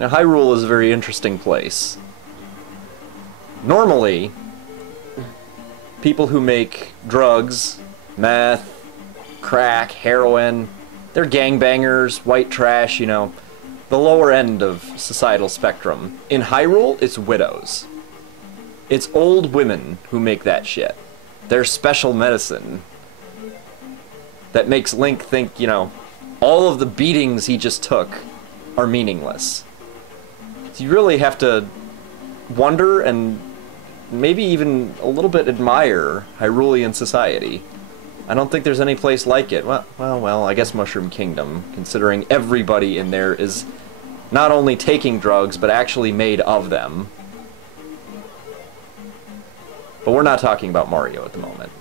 Now, Hyrule is a very interesting place. Normally, people who make drugs, meth, crack, heroin, they're gangbangers, white trash, you know, the lower end of societal spectrum. In Hyrule, it's widows. It's old women who make that shit. They're special medicine that makes Link think, you know, all of the beatings he just took are meaningless. So you really have to wonder and maybe even a little bit admire Hyrulean society. I don't think there's any place like it. Well, I guess Mushroom Kingdom, considering everybody in there is not only taking drugs, but actually made of them. But we're not talking about Mario at the moment.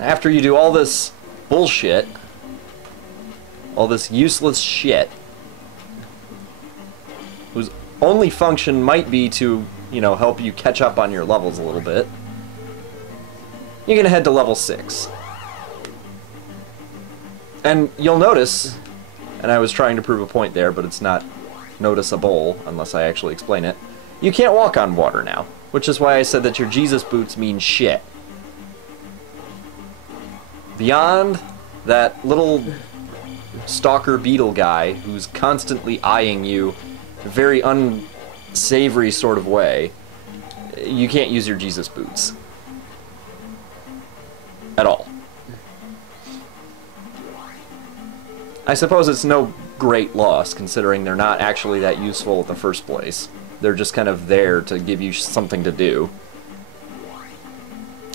After you do all this bullshit, all this useless shit, whose only function might be to, you know, help you catch up on your levels a little bit, you're gonna head to level 6. And you'll notice, and I was trying to prove a point there, but it's not noticeable unless I actually explain it, you can't walk on water now, which is why I said that your Jesus boots mean shit. Beyond that little stalker beetle guy who's constantly eyeing you in a very unsavory sort of way, you can't use your Jesus boots. At all. I suppose it's no great loss, considering they're not actually that useful in the first place. They're just kind of there to give you something to do.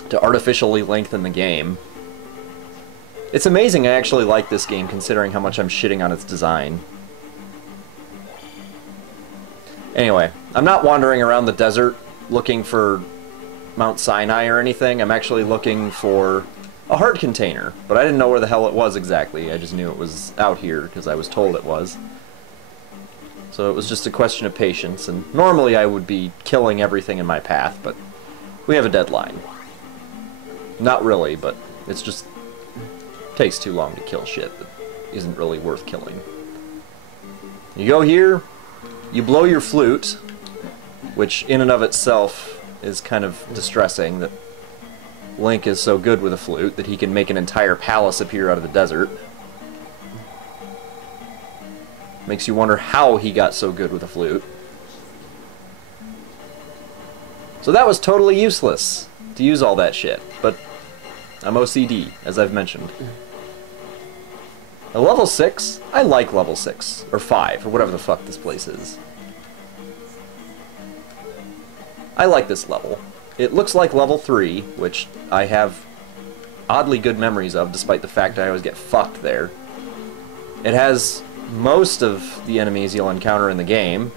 To artificially lengthen the game. It's amazing I actually like this game, considering how much I'm shitting on its design. Anyway, I'm not wandering around the desert looking for Mount Sinai or anything. I'm actually looking for a heart container, but I didn't know where the hell it was exactly. I just knew it was out here because I was told it was. So it was just a question of patience, and normally I would be killing everything in my path, but we have a deadline. Not really, but it's just takes too long to kill shit that isn't really worth killing. You go here, you blow your flute, which in and of itself is kind of distressing that Link is so good with a flute that he can make an entire palace appear out of the desert. Makes you wonder how he got so good with a flute. So that was totally useless to use all that shit, but I'm OCD, as I've mentioned. At level 6, I like level 6, or 5, or whatever the fuck this place is. I like this level. It looks like level 3, which I have oddly good memories of, despite the fact I always get fucked there. It has most of the enemies you'll encounter in the game,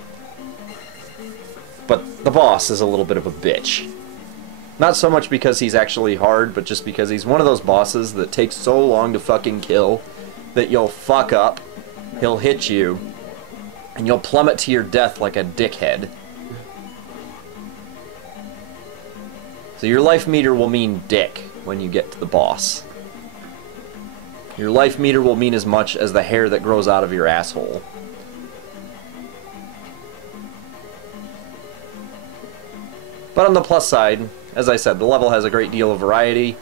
but the boss is a little bit of a bitch. Not so much because he's actually hard, but just because he's one of those bosses that takes so long to fucking kill that you'll fuck up, he'll hit you, and you'll plummet to your death like a dickhead. So your life meter will mean dick when you get to the boss. Your life meter will mean as much as the hair that grows out of your asshole. But on the plus side, as I said, the level has a great deal of variety,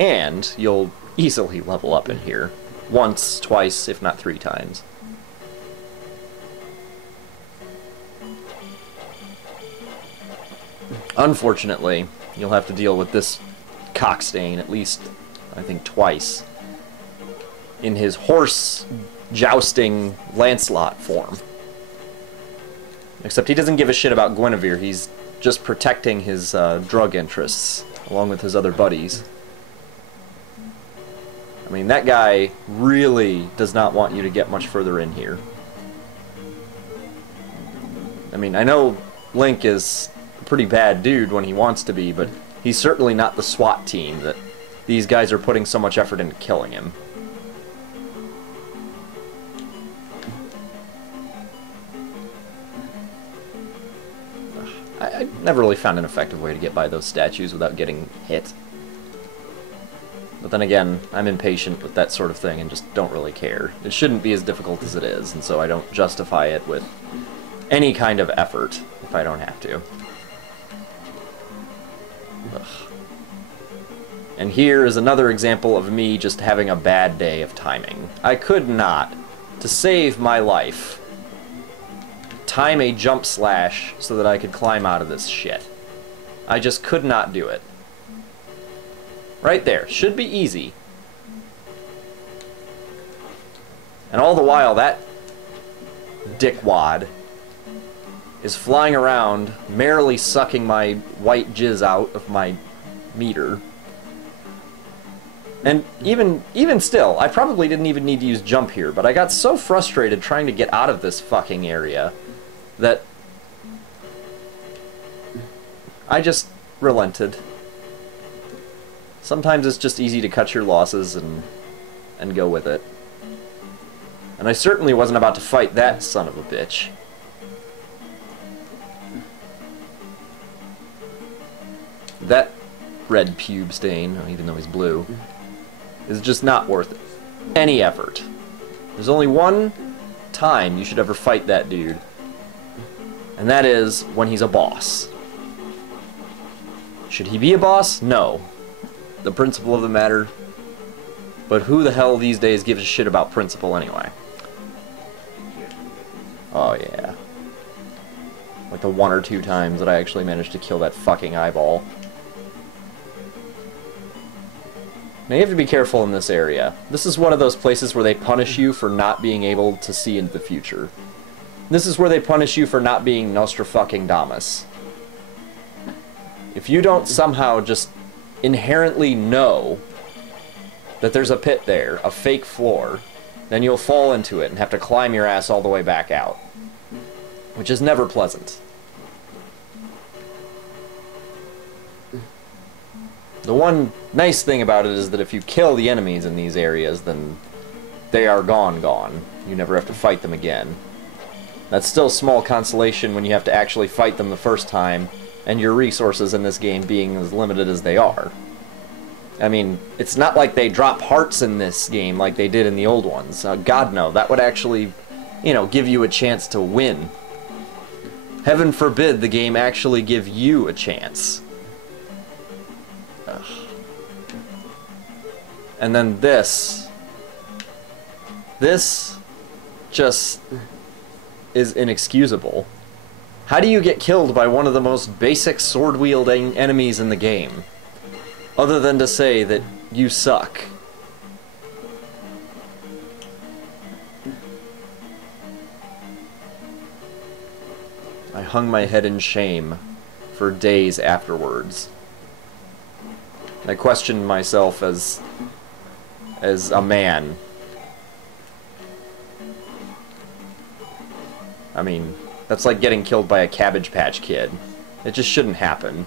and you'll easily level up in here. Once, twice, if not 3 times. Unfortunately, you'll have to deal with this cockstain at least, I think, twice. In his horse jousting Lancelot form. Except he doesn't give a shit about Guinevere, he's just protecting his drug interests, along with his other buddies. I mean, that guy really does not want you to get much further in here. I mean, I know Link is a pretty bad dude when he wants to be, but he's certainly not the SWAT team that these guys are putting so much effort into killing him. I never really found an effective way to get by those statues without getting hit. But then again, I'm impatient with that sort of thing and just don't really care. It shouldn't be as difficult as it is, and so I don't justify it with any kind of effort if I don't have to. Ugh. And here is another example of me just having a bad day of timing. I could not, to save my life, time a jump slash so that I could climb out of this shit. I just could not do it. Right there. Should be easy. And all the while, that dickwad is flying around, merrily sucking my white jizz out of my meter. And even still, I probably didn't even need to use jump here, but I got so frustrated trying to get out of this fucking area that I just relented. Sometimes it's just easy to cut your losses and go with it. And I certainly wasn't about to fight that son of a bitch. That red pube stain, even though he's blue, is just not worth any effort. There's only one time you should ever fight that dude, and that is when he's a boss. Should he be a boss? No. The principle of the matter. But who the hell these days gives a shit about principle anyway? Oh yeah. Like the 1 or 2 times that I actually managed to kill that fucking eyeball. Now you have to be careful in this area. This is one of those places where they punish you for not being able to see into the future. This is where they punish you for not being Nostradamus. If you don't somehow just inherently know that there's a pit there, a fake floor, then you'll fall into it and have to climb your ass all the way back out. Which is never pleasant. The one nice thing about it is that if you kill the enemies in these areas, then they are gone. You never have to fight them again. That's still small consolation when you have to actually fight them the first time, and your resources in this game being as limited as they are. I mean, it's not like they drop hearts in this game like they did in the old ones. God no, that would actually, you know, give you a chance to win. Heaven forbid the game actually give you a chance. Ugh. And then this just is inexcusable. How do you get killed by one of the most basic sword-wielding enemies in the game? Other than to say that you suck. I hung my head in shame for days afterwards. I questioned myself as a man. I mean, that's like getting killed by a Cabbage Patch Kid. It just shouldn't happen.